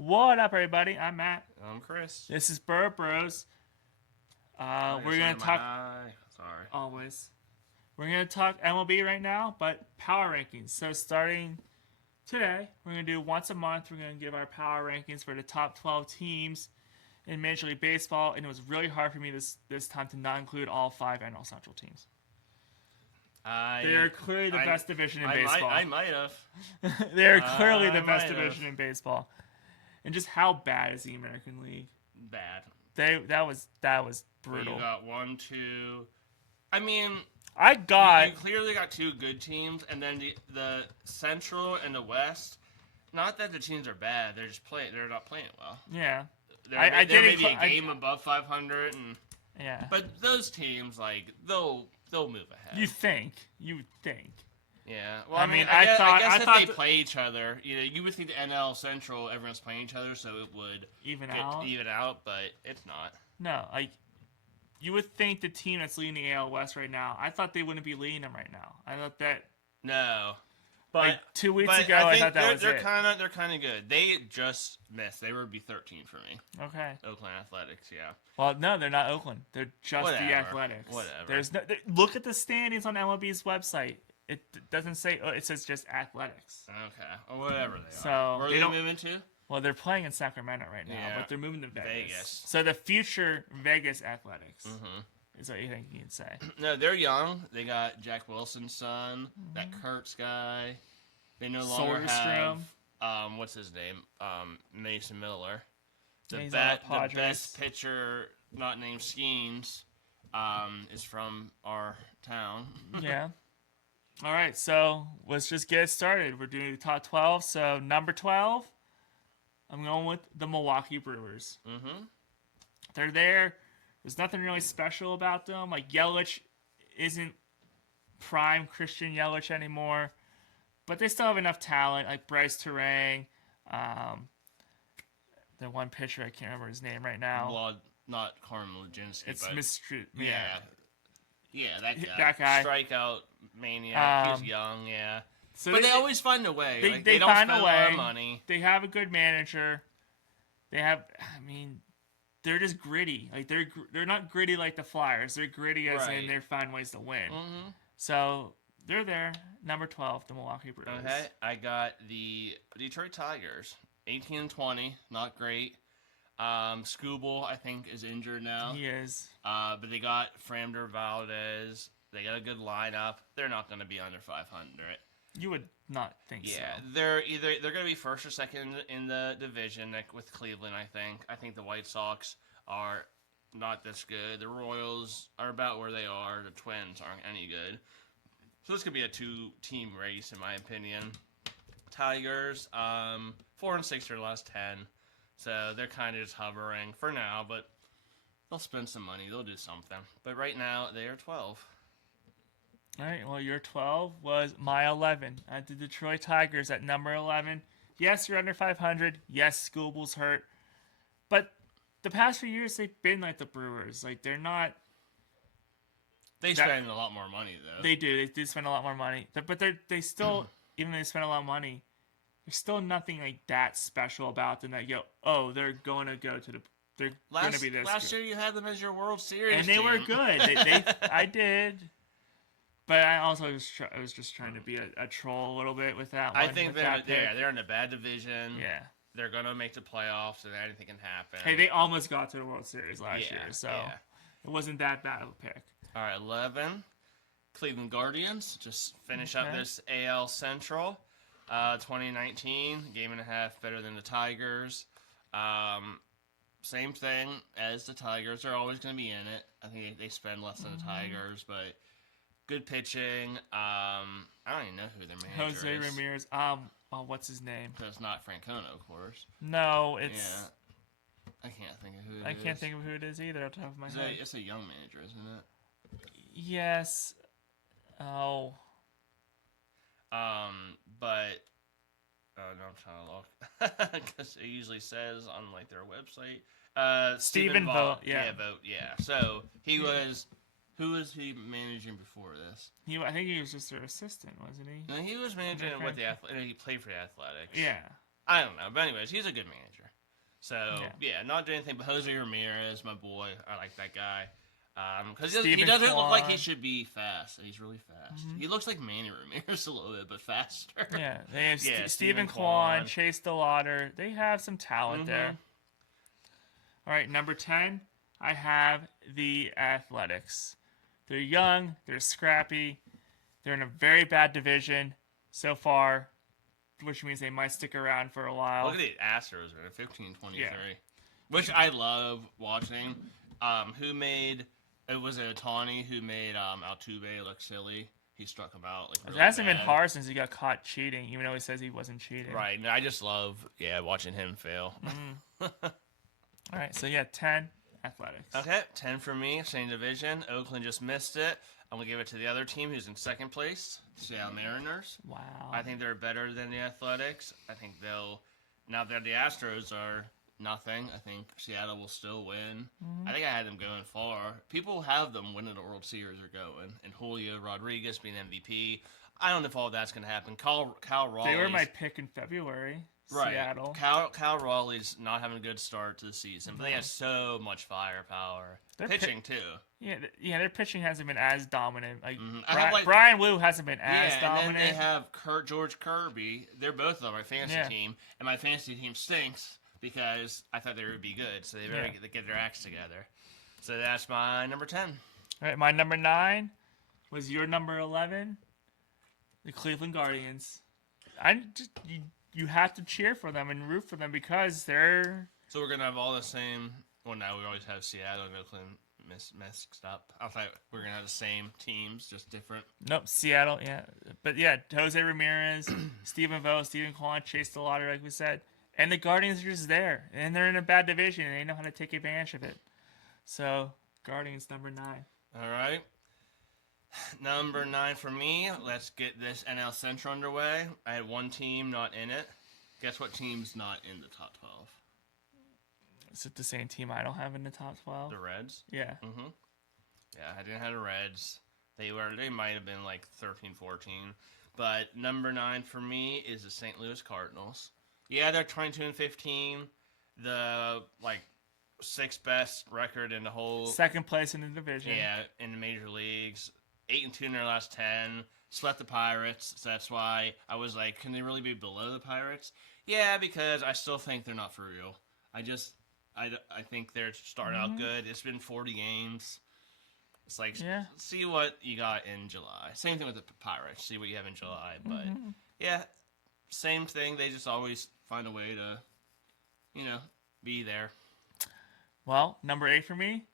What up, everybody? I'm Matt. I'm Chris. This is Burr Bros. We're gonna talk Sorry. always. We're gonna talk MLB right now, but power rankings. So starting today, we're gonna do once a month. We're gonna give our power rankings for the top 12 teams in Major League Baseball, and it was really hard for me this time to not include all 5 NL Central teams. They are clearly the best division in baseball. I might have. They are clearly the best division in baseball. And just how bad is the American League? Bad. That was brutal. You got 1, 2. I mean, you clearly got 2 good teams, and then the Central and the West. Not that the teams are bad; they're just they're not playing well. Yeah, they're maybe a game above 500, and yeah. But those teams, like they'll move ahead. You would think. Yeah, well, I mean, I guess if they play each other, you would think the NL Central, everyone's playing each other, so it would even out, but it's not. No, you would think the team that's leading the AL West right now, I thought they wouldn't be leading them right now. I thought that. No, but 2 weeks ago, I thought that was they're kind of good. They just missed. They would be 13 for me. Okay. Oakland Athletics, yeah. Well, no, they're not Oakland. They're just the Athletics. Whatever. Look at the standings on MLB's website. It doesn't say. It says just Athletics. Okay, or whatever they are. So where are they moving to? Well, they're playing in Sacramento right now, but they're moving to Vegas. Vegas. So the future Vegas Athletics is what you think you'd say. No, they're young. They got Jack Wilson's son, that Kurtz guy. They no longer have what's his name? Mason Miller. The best pitcher, not named Skeens, is from our town. Yeah. All right, so let's just get started. We're doing the top 12. So number 12, I'm going with the Milwaukee Brewers. Mm-hmm. They're there. There's nothing really special about them. Like Yelich isn't prime Christian Yelich anymore, but they still have enough talent. Like Bryce Terang, the one pitcher I can't remember his name right now. Well, not Carmen Luginski. It's Mr. Yeah. Yeah, that guy. That guy. Strikeout maniac. He's young, yeah. So but they always find a way. They don't find spend a way. A lot of money. They have a good manager. They're just gritty. Like they're not gritty like the Flyers. They're gritty as in they find ways to win. Mm-hmm. So they're there. Number 12, the Milwaukee Brewers. Okay, I got the Detroit Tigers. 18-20, not great. Skubal, I think, is injured now. He is. But they got Framber Valdez. They got a good lineup. They're not going to be under 500. You would not think so. Yeah, they're going to be first or second in the division, like with Cleveland. I think the White Sox are not this good. The Royals are about where they are. The Twins aren't any good. So this could be a 2-team race, in my opinion. Tigers, 4-6 their last 10. So they're kind of just hovering for now, but they'll spend some money. They'll do something. But right now, they are 12. All right, well, your 12 was my 11. I had the Detroit Tigers at number 11. Yes, you're under 500. Yes, Skubal's hurt. But the past few years, they've been like the Brewers. Like, they're not... They spend a lot more money, though. They do. They do spend a lot more money. But they still, even though they spend a lot of money, there's still nothing like that special about them that they're going to go to the... They're going to be this Last year, you had them as your World Series and they team. were good. I did. But I also was just trying to be a troll a little bit with that one. I think they're in a bad division. Yeah. They're going to make the playoffs, and anything can happen. Hey, they almost got to the World Series last year, so it wasn't that bad of a pick. All right, 11. Cleveland Guardians just finish up this AL Central. 2019, game and a half better than the Tigers. Same thing as the Tigers. They're always going to be in it. I think they spend less than the Tigers, but... Good pitching. I don't even know who their manager is. Jose Ramirez. What's his name? It's not Francona, of course. No, it's... Yeah. I can't think of who it is. I can't think of who it is either off the top of my head. It's a young manager, isn't it? Yes. Oh. But... Oh, no, I'm trying to look. Because it usually says on, their website. Stephen Vogt. Yeah, Vogt, yeah. So, he was... Who was he managing before this? I think he was just their assistant, wasn't he? No, he was managing with the Athletics. He played for the Athletics. Yeah. I don't know. But anyways, he's a good manager. So yeah, not doing anything. But Jose Ramirez, my boy, I like that guy. Because he Stephen doesn't look like he Kwan. should be fast, and he's really fast. He looks like Manny Ramirez a little bit, but faster. Yeah, they have Yeah, Stephen Kwan, Chase DeLauder. They have some talent there. All right, number 10, I have the Athletics. They're young, they're scrappy, they're in a very bad division so far, which means they might stick around for a while. Look at the Astros, man, 15-23, which I love watching. Who made it? Was it Otani who made Altuve look silly? He struck him out like really It hasn't bad. been hard since he got caught cheating, even though he says he wasn't cheating. Right, and I just love watching him fail. All right, so 10 Athletics. Okay, 10 for me, same division. Oakland just missed it. I'm going to give it to the other team who's in second place, Seattle Mariners. Wow. I think they're better than the Athletics. I think now that the Astros are nothing, I think Seattle will still win. I think I had them going far. People have them winning the World Series or going. And Julio Rodriguez being MVP. I don't know if all that's going to happen. Kyle Raleigh. They were my pick in February. Right. Seattle. Kyle Raleigh's not having a good start to the season, but they have so much firepower. They're pitching too. Yeah, their pitching hasn't been as dominant. Like, like Brian Wu hasn't been as dominant. And then they have George Kirby. They're both on my fantasy team, and my fantasy team stinks because I thought they would be good, so they better get their acts together. So that's my number 10. All right, my number 9 was your number 11, the Cleveland Guardians. You have to cheer for them and root for them because they're... So we're going to have all the same... Well, now we always have Seattle and Oakland messed up. I thought we were going to have the same teams, just different. Nope, Seattle, yeah. But yeah, Jose Ramirez, Stephen Vogt, Stephen Kwan, Chase DeLauder, like we said. And the Guardians are just there. And they're in a bad division, and they know how to take advantage of it. So, Guardians, number 9. All right. Number 9 for me. Let's get this NL Central underway. I had one team not in it. Guess what team's not in the top 12? Is it the same team I don't have in the top 12? The Reds? Yeah. Mm-hmm. Yeah, I didn't have the Reds. They might have been like 13, 14. But number 9 for me is the St. Louis Cardinals. Yeah, they're 22-15. The, 6th best record in the whole... Second place in the division. Yeah, in the major leagues. 8-2 in their last 10. Swept the Pirates, so that's why I was like, can they really be below the Pirates? Yeah, because I still think they're not for real. I think they're starting out good. It's been 40 games. It's like, see what you got in July. Same thing with the Pirates. See what you have in July. But, yeah, same thing. They just always find a way to, be there. Well, number 8 for me,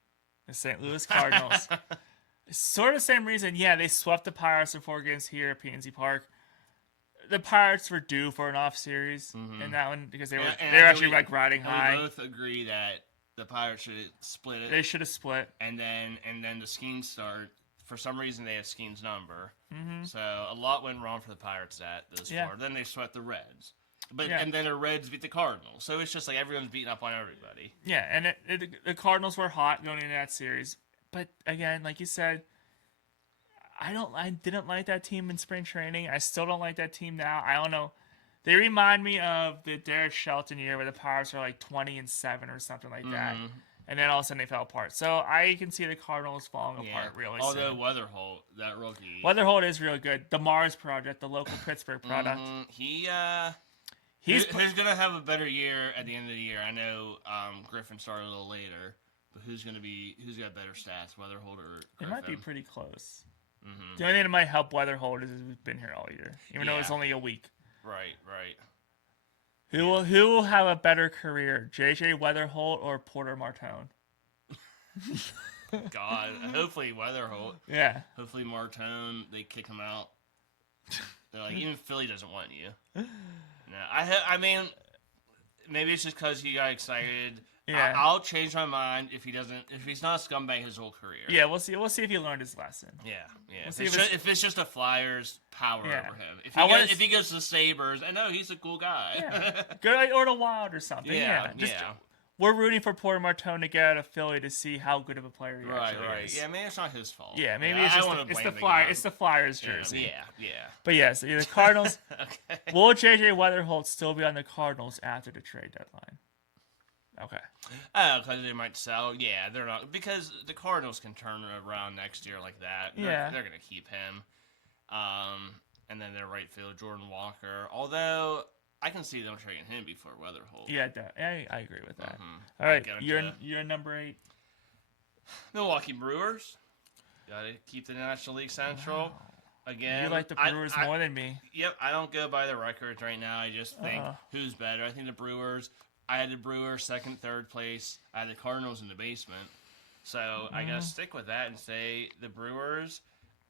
the St. Louis Cardinals. Sort of the same reason. Yeah, they swept the Pirates in 4 games here at PNC Park. The Pirates were due for an off series in that one because they were actually riding high. We both agree that the Pirates should have split it. They should have split. And then the Skeens start. For some reason, they had Skeens' number. So a lot went wrong for the Pirates at this part. Then they swept the Reds. And then the Reds beat the Cardinals. So it's just like everyone's beating up on everybody. Yeah, and the Cardinals were hot going into that series. But again, like you said, I didn't like that team in spring training. I still don't like that team now. I don't know. They remind me of the Derek Shelton year where the Pirates were like 20-7 or something like that. And then all of a sudden they fell apart. So I can see the Cardinals falling apart really soon. Although Weatherholt, that rookie. Weatherholt is really good. The Mars Project, the local Pittsburgh product. He's going to have a better year at the end of the year. I know Griffin started a little later. But who's got better stats, Weatherholt or Griffin? It might be pretty close. The only thing that might help Weatherholt is he's been here all year, even though it's only a week. Right. Who will have a better career, J.J. Weatherholt or Porter Martone? God, hopefully Weatherholt. Yeah. Hopefully Martone, they kick him out. They're like, even Philly doesn't want you. No, I mean, maybe it's just because he got excited. Yeah. I'll change my mind if he's not a scumbag his whole career. Yeah, we'll see if he learned his lesson. Yeah. We'll if it's just a Flyers power over him. If he goes to the Sabres, I know he's a cool guy. Yeah. Go or the Wild or something. Yeah. We're rooting for Porter Martone to get out of Philly to see how good of a player he actually is. Yeah, maybe it's not his fault. Yeah, maybe it's the Flyers jersey. Yeah. But yes, the Cardinals. Okay. Will J.J. Weatherholt still be on the Cardinals after the trade deadline? Okay. Oh, because they might sell. Yeah, they're not because the Cardinals can turn it around next year like that. They're gonna keep him. And then their right field, Jordan Walker. Although I can see them trading him before Weatherholt. Yeah, I agree with that. Mm-hmm. All right, you're number 8. Milwaukee Brewers. Gotta keep the National League Central. Wow. Again, You like the Brewers more than me. Yep, I don't go by the records right now. I just think who's better. I think the Brewers. I had the Brewers second, third place. I had the Cardinals in the basement. So I gotta stick with that and say the Brewers.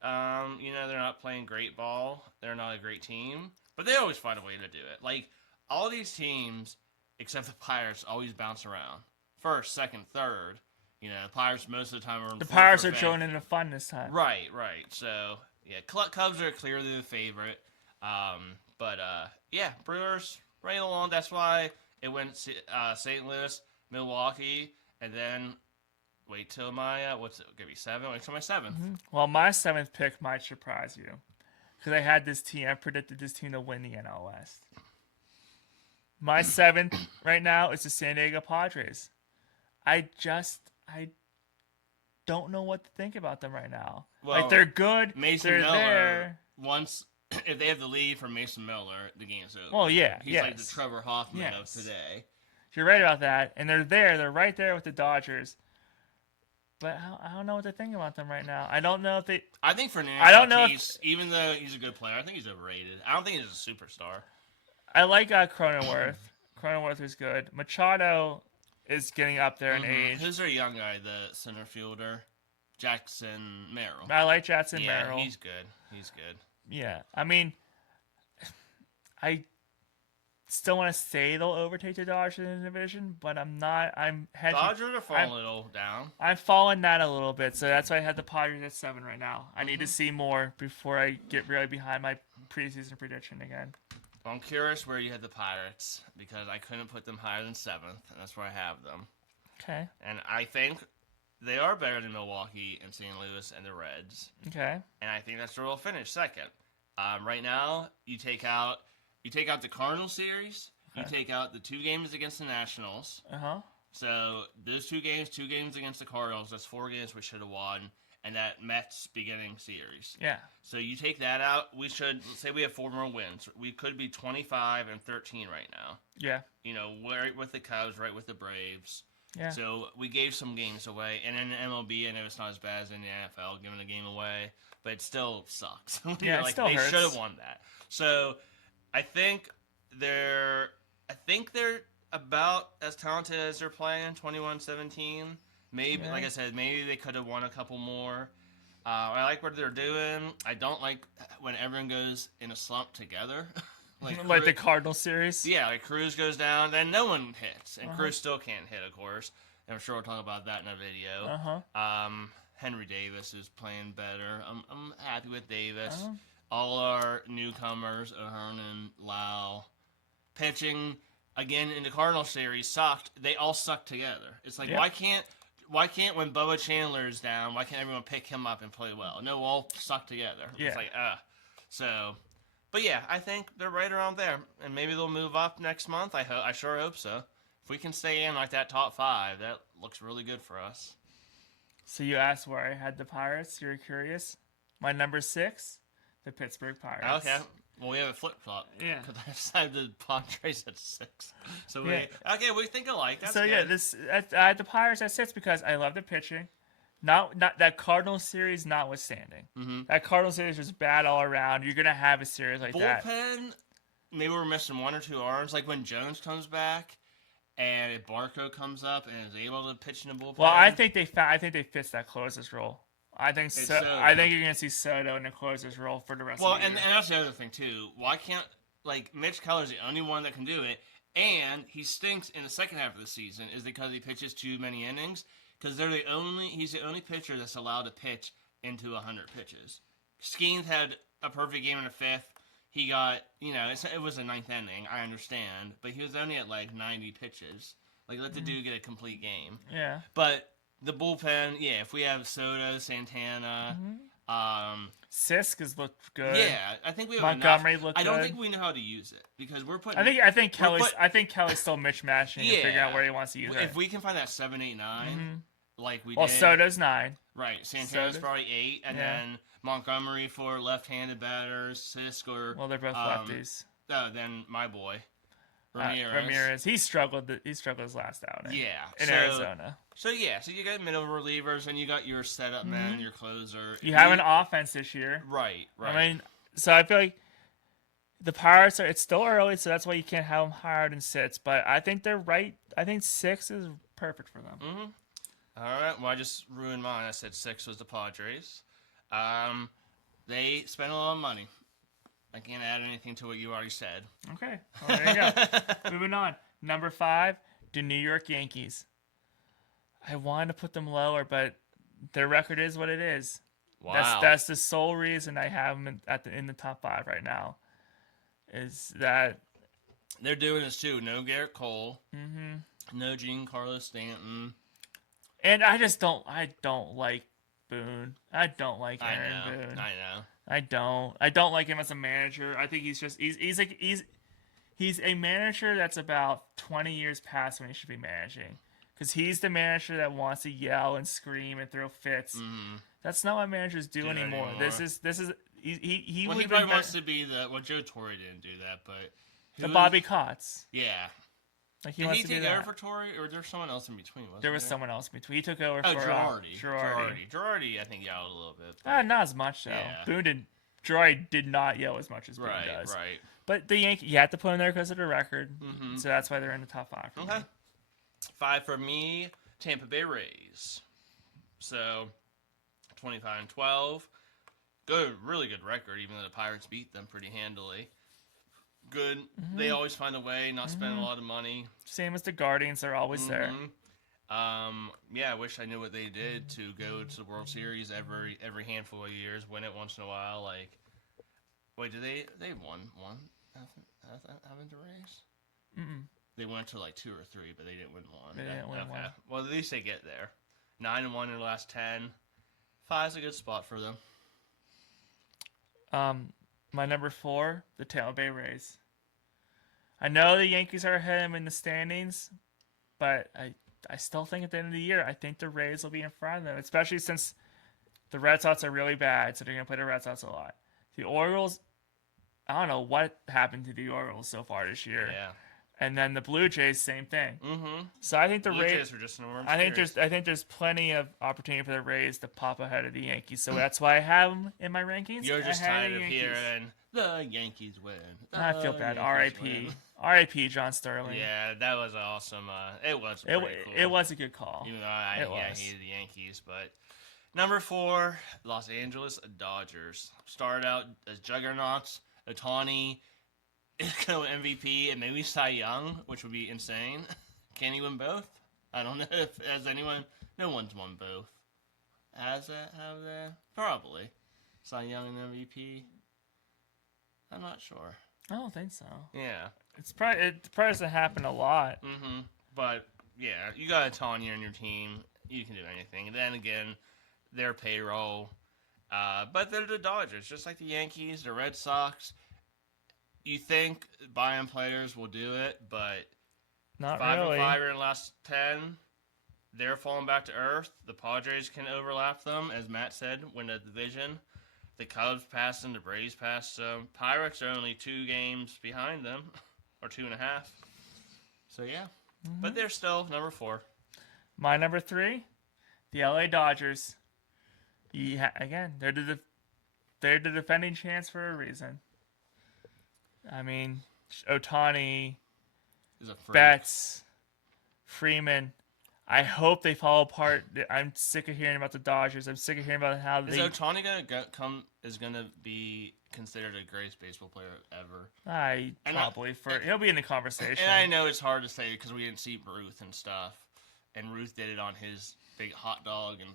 They're not playing great ball. They're not a great team, but they always find a way to do it. Like all these teams, except the Pirates, always bounce around. First, second, third. The Pirates most of the time are in the fourth Pirates or are fifth. throwing in the fun this time. Right. So yeah, Cubs are clearly the favorite. Brewers right along. That's why it went St. Louis, Milwaukee, and then wait till my what's it gonna be 7? Wait till my 7th. Mm-hmm. Well, my 7th pick might surprise you because I had this team. I predicted this team to win the NL West. My 7th right now is the San Diego Padres. I don't know what to think about them right now. Well, like they're good. Mason they're Miller. there. Once if they have the lead from Mason Miller, the game's over. Well, yeah, he's like the Trevor Hoffman of today. You're right about that, and they're there. They're right there with the Dodgers. But I don't know what to think about them right now. I don't know if they. I think Fernando. I don't know even though he's a good player, I think he's overrated. I don't think he's a superstar. I like Cronenworth. Cronenworth is good. Machado is getting up there in age. Who's their young guy, the center fielder? Jackson Merrill. I like Jackson Merrill. Yeah, he's good. Yeah, I mean, I still want to say they'll overtake the Dodgers in the division, but I'm not. I'm hedging. Dodgers are falling a little down. I'm following that a little bit, so that's why I had the Padres at 7 right now. I need to see more before I get really behind my preseason prediction again. Well, I'm curious where you had the Pirates because I couldn't put them higher than 7th, and that's where I have them. Okay. And I think they are better than Milwaukee and St. Louis and the Reds. Okay. And I think that's where we'll finish second. Right now, you take out the Cardinal series. You take out the 2 games against the Nationals. So those 2 games against the Cardinals. That's 4 games we should have won. And that Mets beginning series. Yeah. So you take that out. We should say we have 4 more wins. We could be 25 and 13 right now. Yeah. Right with the Cubs, right with the Braves. Yeah. So we gave some games away, and in MLB, I know it's not as bad as in the NFL giving a game away, but it still sucks. Yeah, it still hurts. They should have won that. So I think they're about as talented as they're playing 21-17. Maybe, like I said, maybe they could have won a couple more. I like what they're doing. I don't like when everyone goes in a slump together. like the Cardinal series? Yeah, like Cruz goes down, then no one hits. And Cruz still can't hit, of course. And I'm sure we'll talk about that in a video. Henry Davis is playing better. I'm happy with Davis. All our newcomers, O'Hearn, Lau, pitching, again, in the Cardinal series, sucked. They all suck together. It's like, why can't when Bubba Chandler is down, why can't everyone pick him up and play well? No, we'll all suck together. Yeah. It's like, But yeah, I think they're right around there, and maybe they'll move up next month. I sure hope so. If we can stay in like that top 5, that looks really good for us. So you asked where I had the Pirates. You're curious. My number 6, the Pittsburgh Pirates. Okay. Well, we have a flip flop. Yeah. Because I decided the Padres at 6. So we think alike. That's so good. I had the Pirates at 6 because I love the pitching. Not that Cardinal series notwithstanding. That Cardinal series was bad all around. You're gonna have a series like that. Bullpen, maybe we're missing 1 or 2 arms. Like when Jones comes back, and if Barco comes up and is able to pitch in the bullpen. Well, I think they fits that closer's role. I think so. I think you're gonna see Soto in the closer's role for the rest of the year. And that's the other thing too. Why can't Mitch Keller's the only one that can do it, and he stinks in the second half of the season is because he pitches too many innings. Because he's the only pitcher that's allowed to pitch into 100 pitches. Skeens had a perfect game in the 5th. He got, it was a 9th inning, I understand, but he was only at 90 pitches. Let the dude get a complete game. Yeah. But the bullpen, if we have Soto, Santana, Sisk has looked good. Yeah, I think we have Montgomery enough. looked I don't good. think we know how to use it because we're putting. I think Kelly's still mismatching and figuring out where he wants to use it. If we can find that 7, 8, 9, like we well, did. Soto's 9. Right, Santana's Soto. probably 8, and then Montgomery for left-handed batters, Sisk or Well, they're both lefties. Then my boy Ramirez. Ramirez, he struggled his last outing. Yeah, in Arizona. So you got middle relievers, and you got your setup man, your closer. You have an offense this year, right? I mean, so I feel like the Pirates it's still early, so that's why you can't have them higher than 6. But I think they're right. I think 6 is perfect for them. Mm-hmm. All right. Well, I just ruined mine. I said 6 was the Padres. They spent a lot of money. I can't add anything to what you already said. Okay. Well, there you go. Moving on. Number 5, the New York Yankees. I wanted to put them lower, but their record is what it is. Wow. That's the sole reason I have them in the top 5 right now. Is that they're doing this too? No Garrett Cole. Mm-hmm. No Giancarlo Stanton. And I don't like Boone. I don't like Aaron Boone. I know. I don't like him as a manager. I think he's a manager that's about 20 years past when he should be managing. Because he's the manager that wants to yell and scream and throw fits. Mm-hmm. That's not what managers do anymore. This is he probably wants to be Joe Torre didn't do that, but the Bobby Kotz. Yeah. Like Did he take over for Torre, or there was someone else in between? There was someone else in between. He took over for Girardi, I think, yelled a little bit. Not as much though. Yeah. Girardi did not yell as much as Boone does. Right. But the Yankees, you have to put them there because of the record, so that's why they're in the top 5. For me. 5 for me, Tampa Bay Rays. So 25-12, really good record. Even though the Pirates beat them pretty handily. Good. Mm-hmm. They always find a way, not spend a lot of money. Same as the Guardians, they're always there. I wish I knew what they did to go to the World Series every handful of years, win it once in a while. Like, wait, they won one? Haven't the Rays? Mm-mm. They went to like 2 or 3, but they didn't win one. They didn't win one. Well, at least they get there. 9-1 in the last 10. 5's a good spot for them. My number 4, the Tampa Bay Rays. I know the Yankees are ahead of them in the standings, but I still think at the end of the year, I think the Rays will be in front of them, especially since the Red Sox are really bad, so they're going to play the Red Sox a lot. The Orioles, I don't know what happened to the Orioles so far this year. Yeah. And then the Blue Jays, same thing. Mm-hmm. So I think the Blue Rays Jays are just an orange series. I think there's plenty of opportunity for the Rays to pop ahead of the Yankees. So that's why I have them in my rankings. You're just tired of hearing the Yankees win. I feel bad. R.I.P. R.I.P. John Sterling. Yeah, that was awesome. It was pretty cool. It was a good call. Even though I hated the Yankees, but number 4, Los Angeles Dodgers. Started out as juggernauts. Ohtani is going to win MVP and maybe Cy Young, which would be insane. Can he win both? I don't know if has anyone. No one's won both. Have they? Probably. Cy Young and MVP. I'm not sure. I don't think so. Yeah. It probably doesn't happen a lot. Mm-hmm. But yeah, you got Ohtani on your team. You can do anything. And then again, their payroll. But they're the Dodgers, just like the Yankees, the Red Sox. You think buying players will do it, but not 5 really. and 5 in the last 10. They're falling back to earth. The Padres can overlap them, as Matt said, win the division. The Cubs passed them, the Braves passed them. Pirates are only 2 games behind them, or 2.5. So yeah, but they're still number 4. My number 3, the LA Dodgers. Yeah, again, they're the defending champs for a reason. I mean, Ohtani, Betts, Freeman. I hope they fall apart. I'm sick of hearing about the Dodgers. I'm sick of hearing about how Is Ohtani gonna be considered a greatest baseball player ever? He'll be in the conversation. And I know it's hard to say because we didn't see Ruth and stuff, and Ruth did it on his big hot dog and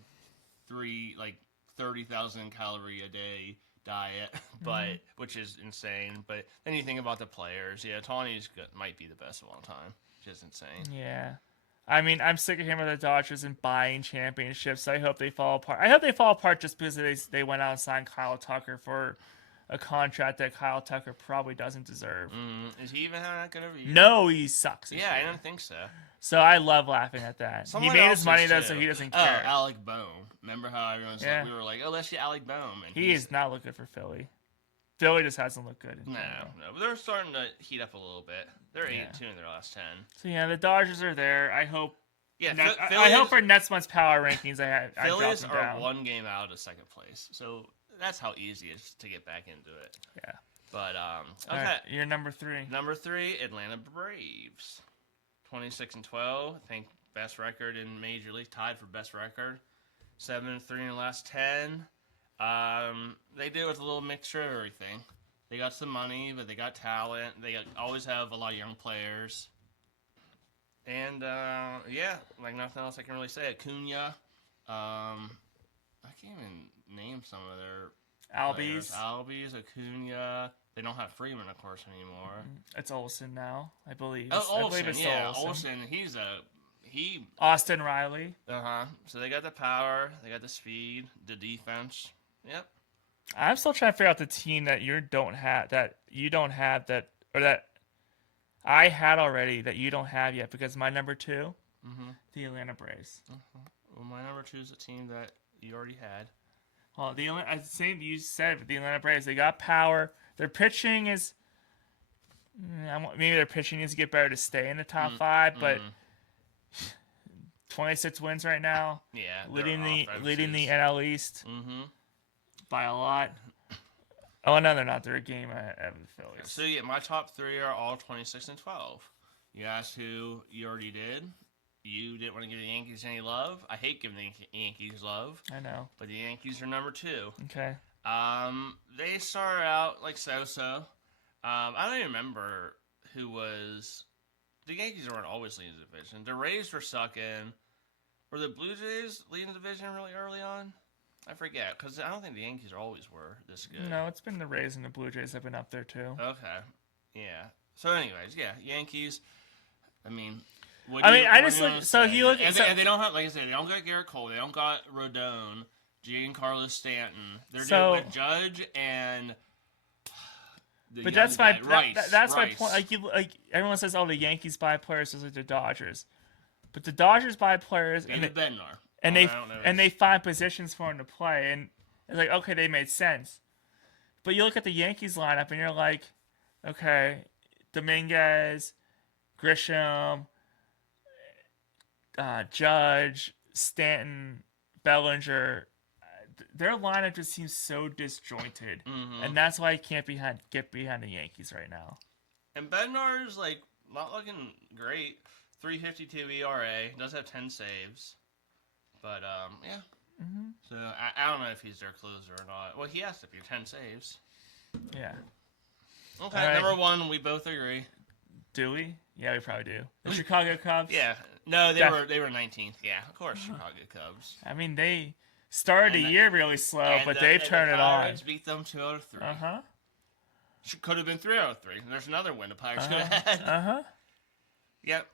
30,000 calorie a day diet, but which is insane. But then you think about the players. Yeah, Ohtani might be the best of all time. Which is insane. Yeah. I mean, I'm sick of him with the Dodgers and buying championships. I hope they fall apart. I hope they fall apart just because they went out and signed Kyle Tucker for a contract that Kyle Tucker probably doesn't deserve. Is he even having that good of a year? No, he sucks. This Yeah, year. I don't think so. So I love laughing at that. Someone he made else his money is, though, too. so he doesn't Oh, care. Alec Bohm. Remember how everyone's Yeah. like, we were like, oh, let's get Alec Bohm. And He is not looking for Philly. Philly just hasn't looked good. No, but they're starting to heat up a little bit. They're 8-2 in their last 10. So yeah, the Dodgers are there. I hope. Yeah, I hope for next month's power rankings, I Phillies drop them are down. one game out of second place, so that's how easy it is to get back into it. Yeah. But All okay, right, you're number 3. Number 3, Atlanta Braves, 26-12. I think best record in Major League, tied for best record. 7-3 in the last 10. They do it with a little mixture of everything. They got some money, but they got talent. Always have a lot of young players. And, yeah, like nothing else I can really say. Acuna, I can't even name some of their Albies. players. Albies, Acuna. They don't have Freeman, of course, anymore. It's Olsen now, I believe. Oh, I believe Olsen, it's yeah. Olsen. He Austin Riley. So they got the power, they got the speed, the defense. Yep. I'm still trying to figure out the team that you don't have, that I had already that you don't have yet, because my number 2, the Atlanta Braves. Well, my number 2 is a team that you already had. Well, same you said with the Atlanta Braves. They got power. Their pitching is maybe their pitching needs to get better to stay in the top 5, but 26 wins right now. Yeah, leading the is- NL East by a lot. Oh no, they're not. They're a game ahead of the Phillies. So yeah, my top 3 are all 26-12. You asked who you already did. You didn't want to give the Yankees any love. I hate giving the Yankees love. I know. But the Yankees are number 2. Okay. They started out like so-so. I don't even remember who was. The Yankees weren't always leading the division. The Rays were sucking. Were the Blue Jays leading the division really early on? I forget, because I don't think the Yankees always were this good. No, it's been the Rays and the Blue Jays have been up there too. Okay. Yeah. So, anyways, yeah, Yankees. I mean, I just look. So if you look at, and they don't have, like I said, they don't got Garrett Cole, they don't got Rodon, Giancarlo Stanton. They're dealing with Judge and. But that's my that's my Rice. point. Like everyone says, oh, the Yankees buy players just like the Dodgers, but the Dodgers buy players and they find positions for them to play, and it's like, okay, they made sense. But you look at the Yankees lineup and you're like, okay, Dominguez, Grisham, Judge, Stanton, Bellinger. Their lineup just seems so disjointed, and that's why I can't get behind the Yankees right now. And Bednar's like not looking great. 3.52 ERA, does have 10 saves, but yeah. So I don't know if he's their closer or not. Well, he has to be 10 saves. Yeah. Okay, right. Number 1, we both agree. Do we? Yeah, we probably do. The Chicago Cubs. Yeah. No, they were 19th. Yeah, of course, Chicago Cubs. I mean, they started the year really slow, but they've turned it on. The Pirates beat them 2 out of 3. Could have been 3 out of 3. There's another win the Pirates could have had. Yep.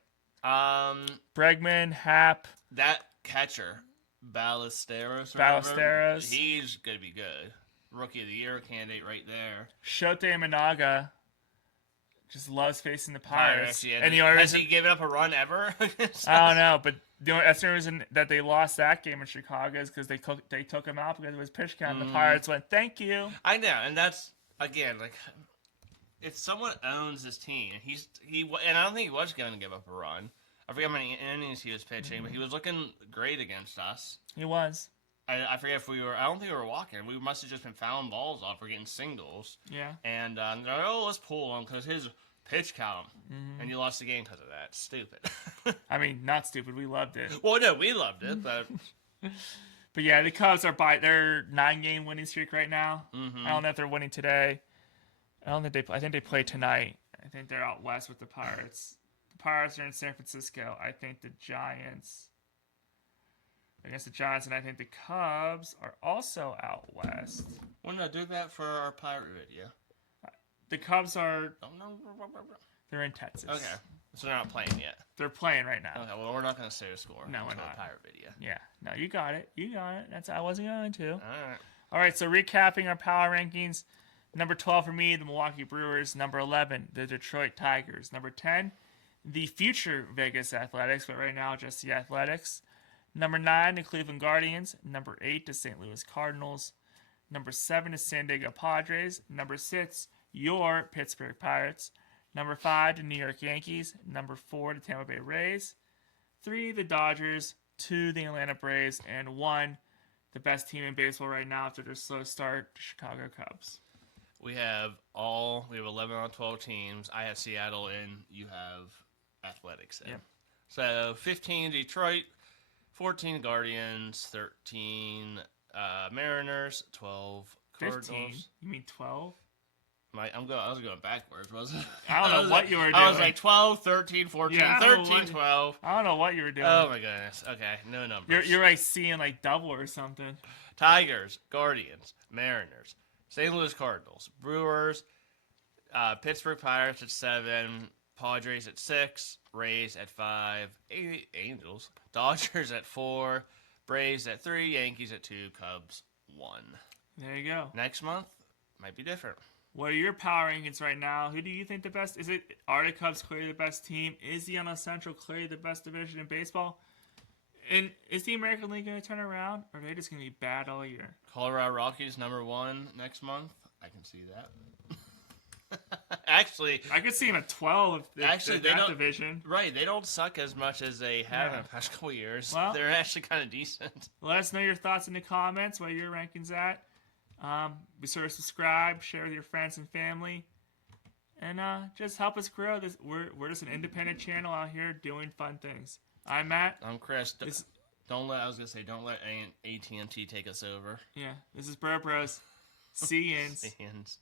Bregman, Happ. That catcher, Ballesteros. He's gonna be good. Rookie of the Year candidate right there. Shota Imanaga just loves facing the Pirates. Yeah. And has he given up a run ever? I don't know, but that's the reason that they lost that game in Chicago is because they took him out because of his pitch count. And the Pirates went, "Thank you." I know, and that's again like if someone owns this team, and I don't think he was going to give up a run. I forget how many innings he was pitching, but he was looking great against us. He was. I forget if we were. I don't think we were walking. We must have just been fouling balls off. We're getting singles. Yeah. And they're like, oh, let's pull him because his pitch count. And you lost the game because of that. Stupid. I mean, not stupid. We loved it. Well, no, we loved it, but. But yeah, the Cubs are their 9-game winning streak right now. I don't know if they're winning today. I think they play tonight. I think they're out west with the Pirates. The Pirates are in San Francisco. I think the Giants against the Giants, and I think the Cubs are also out west. Well, no, do that for our Pirate video. The Cubs are. They're in Texas. Okay. So they're not playing yet. They're playing right now. Okay, well, we're not going to say the score. No, we're until not. the Pirate video. Yeah. No, you got it. You got it. I wasn't going to. All right. All right, so recapping our power rankings. Number 12 for me, the Milwaukee Brewers. Number 11, the Detroit Tigers. Number 10, the future Vegas Athletics, but right now just the Athletics. Number 9, the Cleveland Guardians. Number 8, the St. Louis Cardinals. Number 7, the San Diego Padres. Number 6, your Pittsburgh Pirates. Number 5, the New York Yankees. Number 4, the Tampa Bay Rays. 3, the Dodgers. 2, the Atlanta Braves. And 1, the best team in baseball right now after their slow start, the Chicago Cubs. We have 11 on 12 teams. I have Seattle in. You have Athletics in. Yep. So 15 Detroit, 14 Guardians, 13 Mariners, 12 Cardinals. 15? You mean 12? I was going backwards, wasn't it? I don't know what you were doing. I was like 12, 13, 14, Yeah, I don't know 13, what- 12. I don't know what you were doing. Oh my goodness. Okay, no numbers. You're like seeing like double or something. Tigers, Guardians, Mariners, St. Louis Cardinals, Brewers, Pittsburgh Pirates at 7, Padres at 6, Rays at 5, Angels, Dodgers at 4, Braves at 3, Yankees at 2, Cubs 1. There you go. Next month might be different. What are your power rankings right now? Who do you think the best? Are the Cubs clearly the best team? Is the NL Central clearly the best division in baseball? And is the American League going to turn around, or are they just going to be bad all year? Colorado Rockies number 1 next month. I can see that. Actually, I could see them at 12 if Actually, they that don't- division. right, they don't suck as much as they have in Yeah. the past couple years. Well- They're actually kind of decent. Let us know your thoughts in the comments, what your rankings at. Be sure to subscribe, share with your friends and family, and just help us grow. We're just an independent channel out here doing fun things. I'm Matt. I'm Chris. This, Don't let AT&T take us over. yeah, this is Bro Bros. See you. And